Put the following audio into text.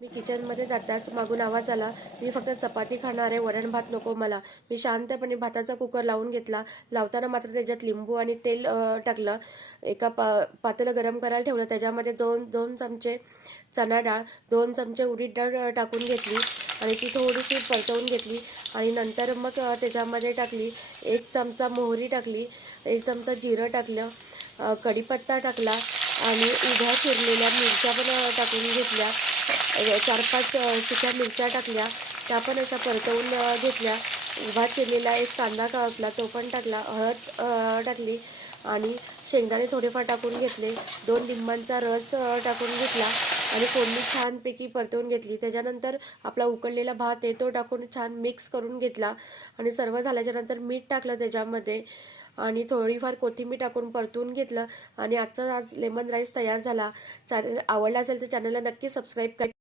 मी किचनमध्ये जाताच मागून आवाज आला. मी फक्त चपाती खाणार आहे, वरण भात नको मला. मी शांतपणे भाताचा कुकर लावून घेतला. लावताना मात्र त्याच्यात लिंबू आणि तेल टाकलं. एका पातेलं गरम करायला ठेवलं. त्याच्यामध्ये दोन दोन चमचे चणा डाळ, 2 चमचे उडीद डाळ टाकून घेतली आणि ती थोडीशी परतवून घेतली आणि नंतर मग त्याच्यामध्ये टाकली 1 चमचा मोहरी टाकली, 1 चमचा जिरं टाकलं, कढीपत्ता टाकला आणि उभ्या चिरलेल्या मिरच्या पण टाकून घेतल्या. 4-5 सुक्या मिरच्या टाकल्या, त्या पण अशा परतवून घेतल्या. उभा चिरलेला एक कांदा कापला, तो पण टाकला. हळद टाकली आणि शेंगदाणे थोडेफार टाकून घेतले. 2 लिंबांचा रस टाकून घेतला आणि फोडणी छानपैकी परतवून घेतली. त्याच्यानंतर आपला उकळलेला भात आहे तो टाकून छान मिक्स करून घेतला आणि सर्व झाल्याच्यानंतर मीठ टाकलं त्याच्यामध्ये आणि थोडीफार कोथिंबीर टाकून परतवून घेतलं आणि आज लेमन राईस तयार झाला. चॅनल आवडला असेल तर चॅनलला नक्की सबस्क्राईब करा.